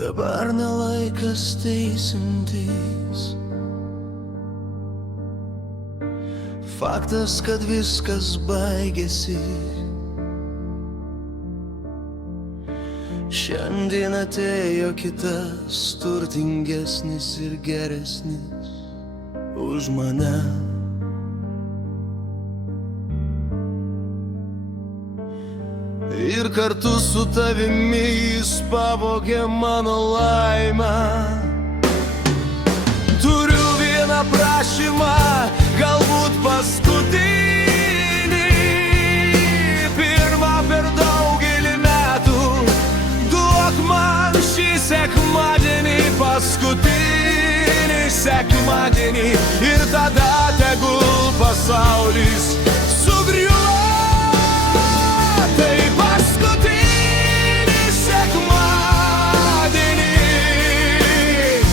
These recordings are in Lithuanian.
Dabar nelaikas teisintis. Faktas, kad viskas baigėsi. Šiandien atėjo kitas, turtingesnis ir geresnis už mane. Ir kartu su tavimi jis pavogė mano laimę. Turiu vieną prašymą, galbūt paskutinį, pirmą per daugelį metų. Duok man šį sekmadienį, paskutinį sekmadienį, ir tada tegul pasaulis sugriuvo. Tai paskutinis sekmadienis,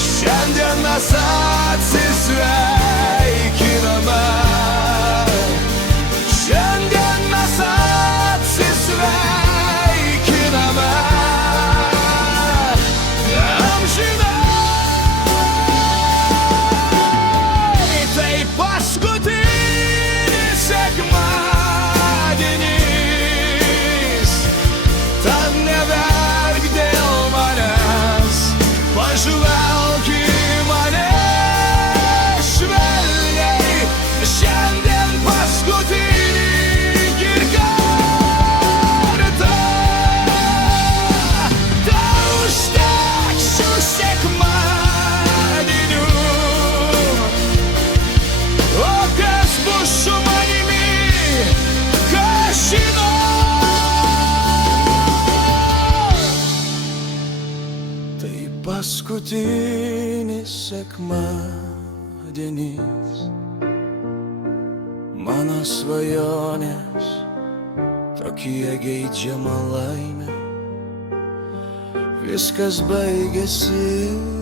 šiandien mes atsisveikiname. Šiandien mes atsisveikiname. Amžinai, tai paskutinis sekmadienis. Tad neverk dėl manęs, pažvelk į mane švelniai. Šiandien paskutinį kartą. Tau užteks šių sekmadienių. O kas bus su manimi, kas žino? Tai paskutinis sekmadienis, mano svajonės, tokie geidžiama laimė. Viskas baigėsi.